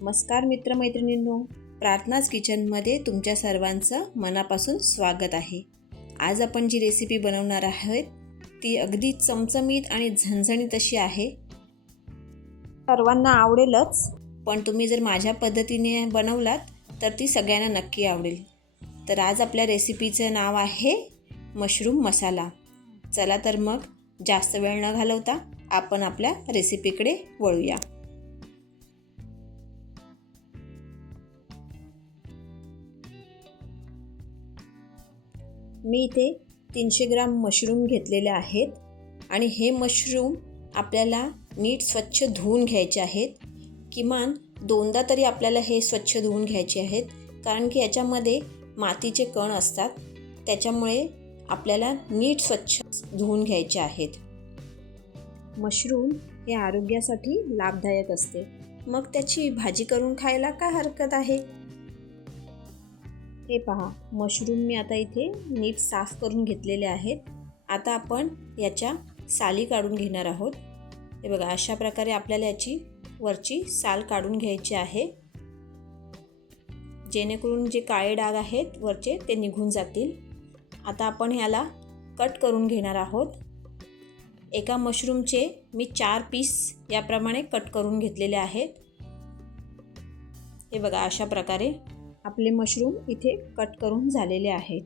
नमस्कार मित्रमैत्रिणींनो प्रार्थनाच किचनमध्ये तुमच्या सर्वांचं मनापासून स्वागत आहे. आज आपण जी रेसिपी बनवणार आहोत ती अगदी चमचमीत आणि झणझणीत अशी आहे. सर्वांना आवडेलच पण तुम्ही जर माझ्या पद्धतीने बनवलात तर ती सगळ्यांना नक्की आवडेल. तर आज आपल्या रेसिपीचं नाव आहे मशरूम मसाला. चला तर मग जास्त वेळ न घालवता आपण आपल्या रेसिपीकडे वळूया. मी इथे तीनशे ग्राम मशरूम घेतलेले आहेत आणि हे मशरूम आपल्याला नीट स्वच्छ धुवून घ्यायचे आहेत. किमान दोनदा तरी आपल्याला हे स्वच्छ धुवून घ्यायचे आहेत. कारण की याच्यामध्ये मातीचे कण असतात. त्याच्यामुळे आपल्याला नीट स्वच्छ धुवून घ्यायचे आहेत. मशरूम हे आरोग्यासाठी लाभदायक असते. मग त्याची भाजी करून खायला काय हरकत आहे? हे पहा मशरूम मी आता इथे नीट साफ करून घेतलेले आहेत. आता आपण याच्या साली काढून घेणार आहोत. हे बघा अशा प्रकारे आपल्याला याची वरची साल काढून घ्यायची आहे. जेणेकरून जे काळे डाग आहेत वरचे ते निघून जातील. आता आपण ह्याला कट करून घेणार आहोत. एका मशरूमचे मी चार पीस याप्रमाणे कट करून घेतलेले आहेत. हे बघा अशा प्रकारे आपले मशरूम इथे कट करून झालेले आहेत.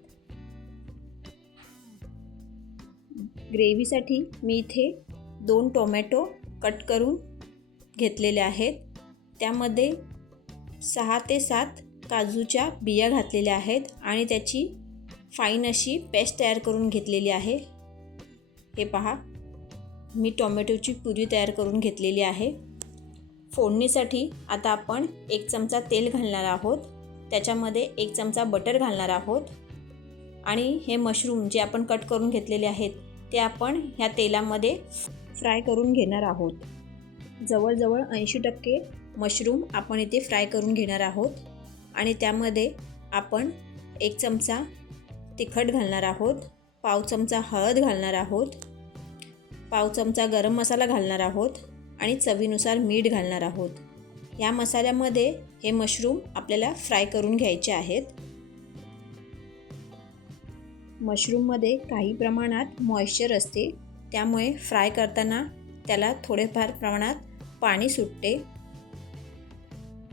ग्रेव्हीसाठी मी इथे दोन टोमॅटो कट करून घेतलेले आहेत. त्यामध्ये सहा ते सात काजूच्या बिया घातलेल्या आहेत आणि त्याची फाईन अशी पेस्ट तयार करून घेतलेली आहे. हे पहा मी टोमॅटोची पुरी तयार करून घेतलेली आहे. फोडणीसाठी आता आपण एक चमचा तेल घालणार आहोत. त्याच्यामध्ये एक चमचा बटर घालणार आहोत. आणि हे मशरूम जे आपण कट करून घेतलेले आहेत ते आपण ह्या तेलामध्ये फ्राय करून घेणार आहोत. जवळजवळ ऐंशी टक्के मशरूम आपण इथे फ्राय करून घेणार आहोत. आणि त्यामध्ये आपण एक चमचा तिखट घालणार आहोत. पाव चमचा हळद घालणार आहोत. पाव चमचा गरम मसाला घालणार आहोत. आणि चवीनुसार मीठ घालणार आहोत. या मसाल्यामध्ये हे मशरूम आपल्याला फ्राय करून घ्यायचे आहेत. मशरूममध्ये काही प्रमाणात मॉइश्चर असते त्यामुळे फ्राय करताना त्याला थोडेफार प्रमाणात पाणी सुटते.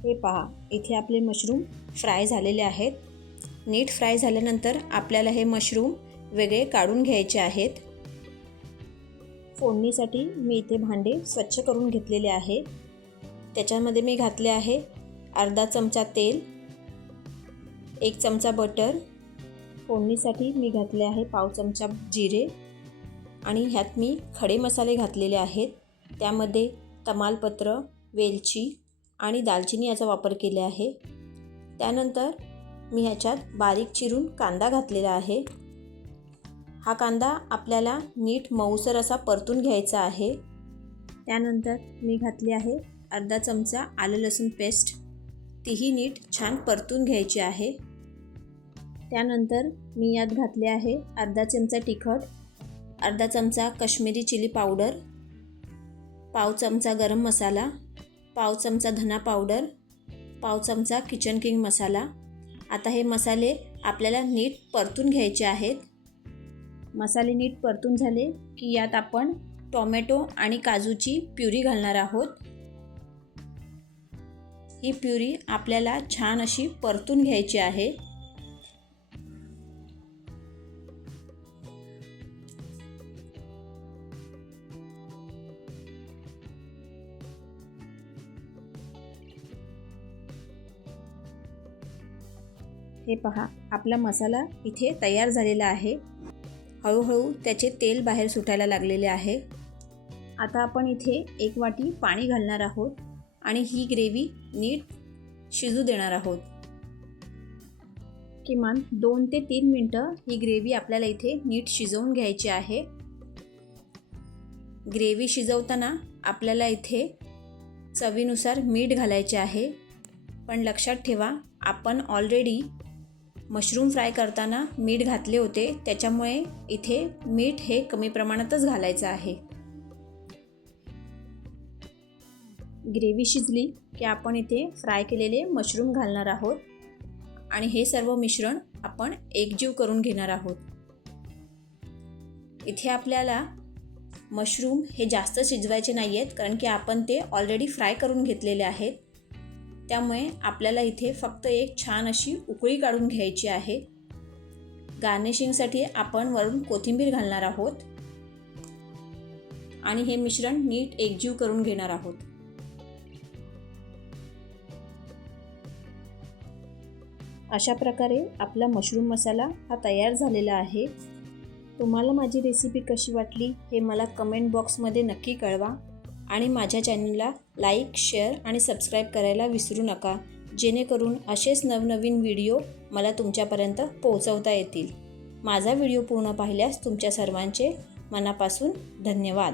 हे पहा इथे आपले मशरूम फ्राय झालेले आहेत. नीट फ्राय झाल्यानंतर आपल्याला हे मशरूम वेगळे काढून घ्यायचे आहेत. फोडणीसाठी मी इथे भांडे स्वच्छ करून घेतलेले आहे. त्याच्यामध्ये मी घातले आहे अर्धा चमचा तेल एक चमचा बटर फोडणीसाठी मी घातले आहे पाव चमचा जिरे आणि ह्यात मी खडे मसाले घातलेले आहेत. त्यामध्ये तमालपत्र वेलची आणि दालचिनी याचा वापर केला आहे. त्यानंतर मी ह्याच्यात बारीक चिरून कांदा घातलेला आहे. हा कांदा आपल्याला नीट मऊसर असा परतून घ्यायचा आहे. त्यानंतर मी घातली आहे अर्धा चमचा आलं लसूण पेस्ट. तीही नीट छान परतून घ्यायची आहे. त्यानंतर मी यात घातले आहे अर्धा चमचा तिखट अर्धा चमचा कश्मीरी चिली पावडर पाव चमचा गरम मसाला पाव चमचा धना पावडर पाव चमचा किचन किंग मसाला. आता हे मसाले आपल्याला नीट परतून घ्यायचे आहेत. मसाले नीट परतून झाले की यात आपण टोमॅटो आणि काजूची प्युरी घालणार आहोत. ही प्युरी आपल्याला छान अशी परतून घ्यायची आहे. हे पहा आपला मसाला इथे तयार झालेला आहे. हळूहळू त्याचे तेल बाहेर सुटायला लागलेले आहे. आता आपण इथे एक वाटी पाणी घालणार आहोत. आणि ही ग्रेव्ही नीट शिजू देणार आहोत. किमान दोन ते तीन मिनटं ही ग्रेव्ही आपल्याला इथे नीट शिजवून घ्यायची आहे. ग्रेव्ही शिजवताना आपल्याला इथे चवीनुसार मीठ घालायचे आहे. पण लक्षात ठेवा आपण ऑलरेडी मशरूम फ्राय करताना मीठ घातले होते त्याच्यामुळे इथे मीठ हे कमी प्रमाणातच घालायचं आहे. ग्रेव्ही शिजली की आपण इथे फ्राय केलेले मशरूम घालणार आहोत. आणि हे सर्व मिश्रण आपण एकजीव करून घेणार आहोत. इथे आपल्याला मशरूम हे जास्त शिजवायचे नाही आहेत कारण की आपण ते ऑलरेडी फ्राय करून घेतलेले आहेत. त्यामुळे आपल्याला इथे फक्त एक छान अशी उकळी काढून घ्यायची आहे. गार्निशिंगसाठी आपण वरून कोथिंबीर घालणार आहोत. आणि हे मिश्रण नीट एकजीव करून घेणार आहोत. अशा प्रकारे आपला मशरूम मसाला हा तयार झालेला आहे. तुम्हाला माझी रेसिपी कशी वाटली हे मला कमेंट बॉक्समध्ये नक्की कळवा आणि माझ्या चॅनलला लाईक शेअर आणि सबस्क्राईब करायला विसरू नका. जेणेकरून असेच नवनवीन व्हिडिओ मला तुमच्यापर्यंत पोहोचवता येतील. माझा व्हिडिओ पूर्ण पाहिल्यास तुमच्या सर्वांचे मनापासून धन्यवाद.